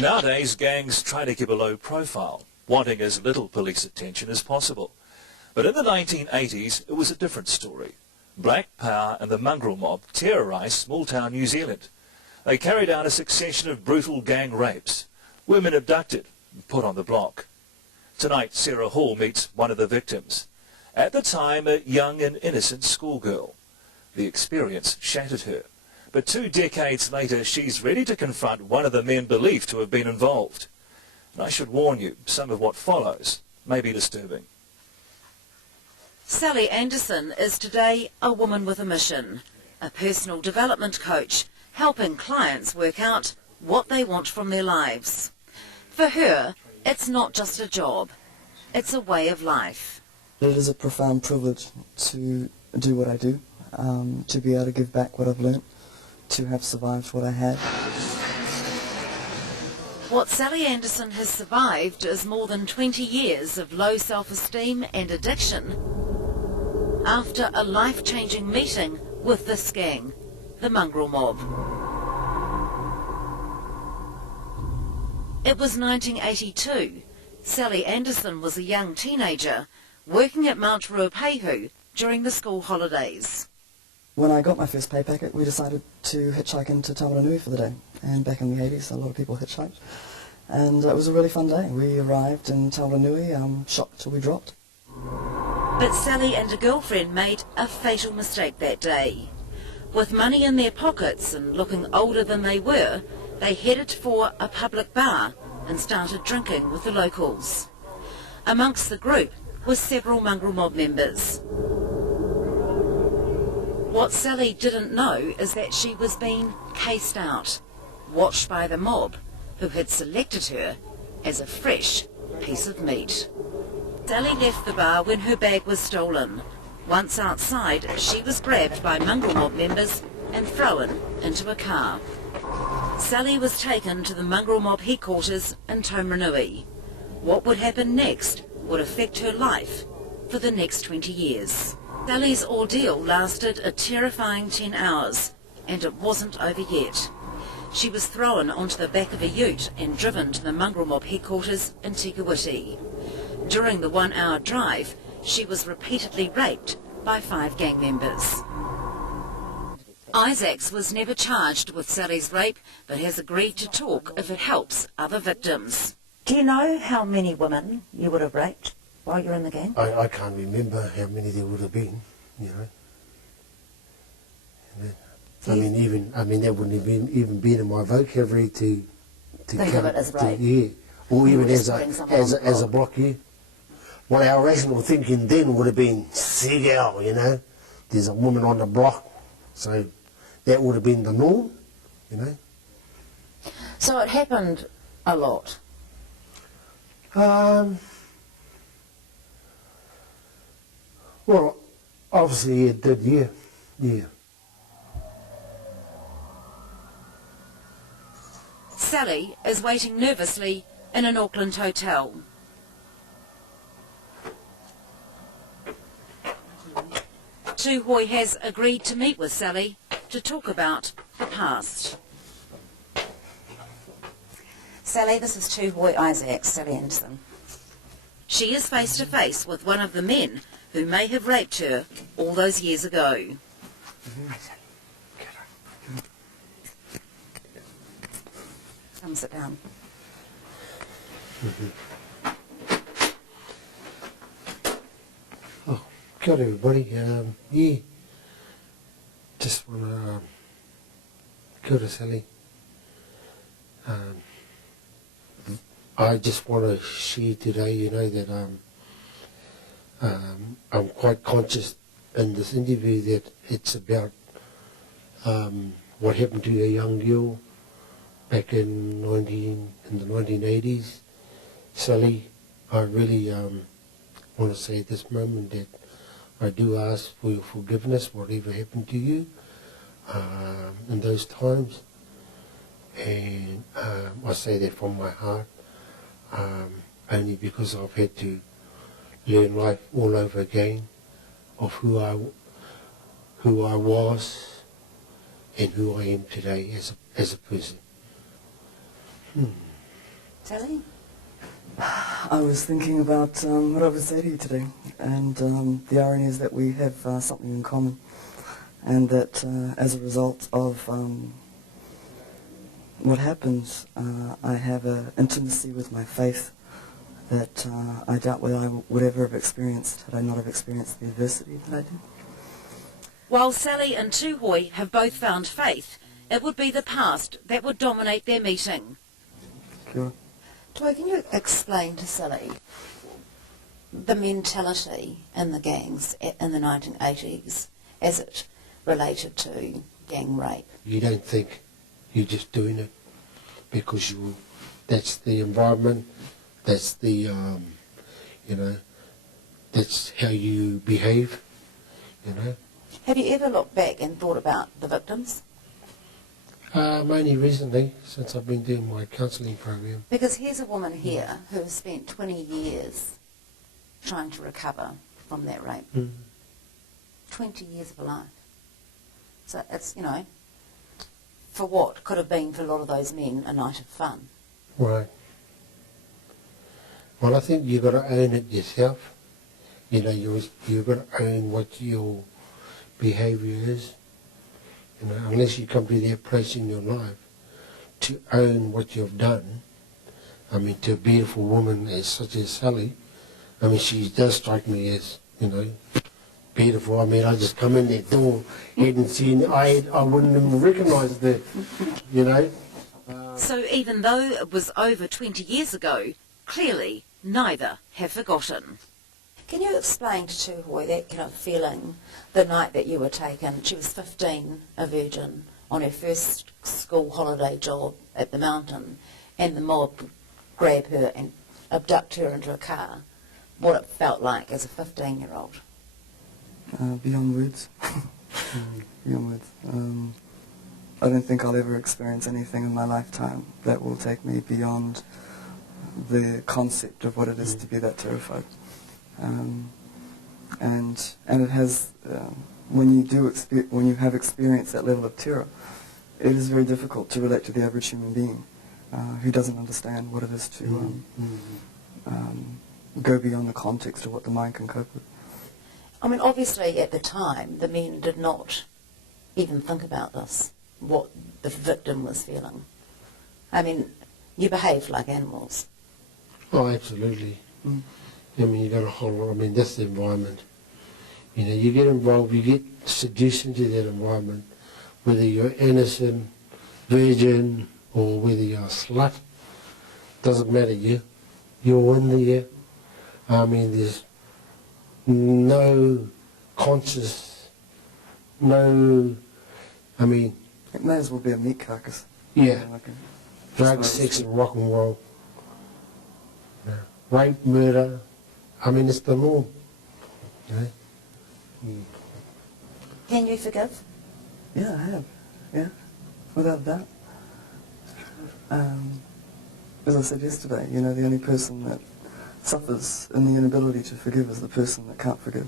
Nowadays, gangs try to keep a low profile, wanting as little police attention as possible. But in the 1980s, it was a different story. Black Power and the mongrel mob terrorised small-town New Zealand. They carried out a succession of brutal gang rapes, women abducted and put on the block. Tonight, Sarah Hall meets one of the victims. At the time, a young and innocent schoolgirl. The experience shattered her. But 2 decades later, she's ready to confront one of the men believed to have been involved. And I should warn you, some of what follows may be disturbing. Sally Anderson is today a woman with a mission, a personal development coach, helping clients work out what they want from their lives. For her, it's not just a job, it's a way of life. It is a profound privilege to do what I do, to be able to give back what I've learnt, to have survived what I had. What Sally Anderson has survived is more than 20 years of low self-esteem and addiction after a life-changing meeting with this gang, the mongrel mob. It was 1982. Sally Anderson was a young teenager working at Mount Ruapehu during the school holidays. When I got my first pay packet, we decided to hitchhike into Taumarunui for the day. And back in the 80s, a lot of people hitchhiked. And it was a really fun day. We arrived in Taumarunui, shocked till we dropped. But Sally and a girlfriend made a fatal mistake that day. With money in their pockets and looking older than they were, they headed for a public bar and started drinking with the locals. Amongst the group were several mongrel mob members. What Sally didn't know is that she was being cased out, watched by the mob, who had selected her as a fresh piece of meat. Sally left the bar when her bag was stolen. Once outside, she was grabbed by mongrel mob members and thrown into a car. Sally was taken to the mongrel mob headquarters in Taumarunui. What would happen next would affect her life for the next 20 years. Sally's ordeal lasted a terrifying 10 hours, and it wasn't over yet. She was thrown onto the back of a ute and driven to the mongrel mob headquarters in Tikawiti. During the 1-hour drive, she was repeatedly raped by 5 gang members. Isaacs was never charged with Sally's rape, but has agreed to talk if it helps other victims. Do you know how many women you would have raped while you're in the gang? I can't remember how many there would have been, you know. I mean, that wouldn't have even been in my vocabulary to think of it as rape. Yeah, or even as a block, yeah. Well, our rational thinking then would have been, Seagull, you know, there's a woman on the block, so that would have been the norm, you know. So it happened a lot? Well, obviously it did, yeah. Sally is waiting nervously in an Auckland hotel. Tūhoe has agreed to meet with Sally to talk about the past. Sally, this is Tūhoe Isaacs, Sally Anderson. She is face to face with one of the men who may have raped her all those years ago. Come sit down. Oh, kia ora everybody. Yeah, just want to, kia ora Sally. I just want to share today, you know, that I'm quite conscious in this interview that it's about what happened to a young girl back in the 1980s. Sally, I really want to say at this moment that I do ask for your forgiveness, whatever happened to you in those times. And I say that from my heart, only because I've had to learn life all over again of who I was and who I am today as a person. Sally? I was thinking about what I would say to you today, and the irony is that we have something in common, and that as a result of what happens, I have an intimacy with my faith that I doubt whether I would ever have experienced had I not have experienced the adversity that I did. While Sally and Tūhoe have both found faith, it would be the past that would dominate their meeting. Sure. Tūhoe, can you explain to Sally the mentality in the gangs in the 1980s as it related to gang rape? You don't think, you're just doing it because that's the environment, that's the, that's how you behave, Have you ever looked back and thought about the victims? Only recently, since I've been doing my counselling program. Because here's a woman here who has spent 20 years trying to recover from that rape. 20 years of her life. So it's, for what could have been for a lot of those men a night of fun. Right. Well, I think you've got to own it yourself. You've got to own what your behaviour is. Unless you come to that place in your life to own what you've done. I mean, to a beautiful woman such as Sally, I mean, she does strike me as, beautiful. I mean, I just come in that door, hadn't seen, I wouldn't even recognise the, So even though it was over 20 years ago, clearly neither have forgotten. Can you explain to Tūhoe that kind of feeling the night that you were taken? She was 15, a virgin, on her first school holiday job at the mountain, and the mob grab her and abduct her into a car. What it felt like as a 15-year-old. Beyond words. Beyond words. I don't think I'll ever experience anything in my lifetime that will take me beyond the concept of what it is to be that terrified. And it has, when you have experienced that level of terror, it is very difficult to relate to the average human being who doesn't understand what it is to go beyond the context of what the mind can cope with. I mean, obviously at the time, the men did not even think about this, what the victim was feeling. I mean, you behaved like animals. Oh, absolutely. I mean, you got a whole lot, I mean, that's the environment. You get involved, you get seduced into that environment, whether you're innocent, virgin, or whether you're a slut, doesn't matter, you're in there. I mean, there's no conscious, I mean... It may as well be a meat carcass. Yeah. Like Drugs, sex, and rock and roll. Rape, murder, I mean, it's the norm. Can you forgive? Yeah, I have. Yeah, without a doubt. As I said yesterday, the only person that suffers in the inability to forgive is the person that can't forgive.